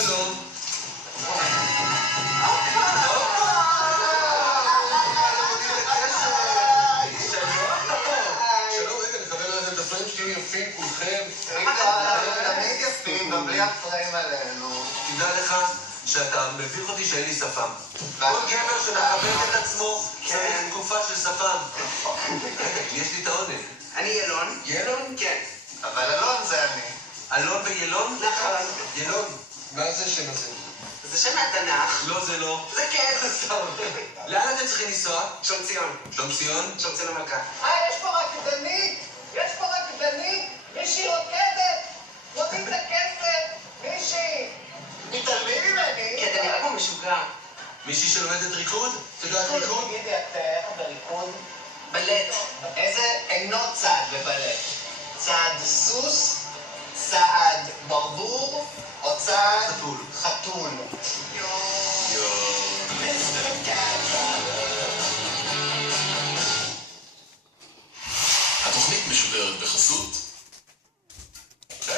שלום. יפים כולכם. תמיד יפים, גם בלי הפריים עלינו. תדע לך שאתה מביך אותי שאין לי שפם. כל גבר שמכבד את עצמו צריך תקופה של שפם. יש לי את העונג. אני ילון. ילון? כן. אבל אלון זה אני. אלון וילון? נכון. ילון. מה זה השם הזה? זה שם מהתנ"ך. לא, זה לא. זה כן. לאן אתם צריכים לנסוע? שלום ציון. שלום ציון? שלום ציון המלכה. יש פה רקדנית! יש פה רקדנית! מישהי רוקדת! רוצים את הכסף! מישהי! מתעלמים ממני! כי אתה נראה כמו משוגע. מישהי שלומדת ריקוד? את יודעת ריקוד? תגידי, את איך בריקוד? בלט. איזה אינו צעד בבלט? צעד סוס? צעד ברבור? או צעד חתול. חתול? התוכנית משודרת בחסות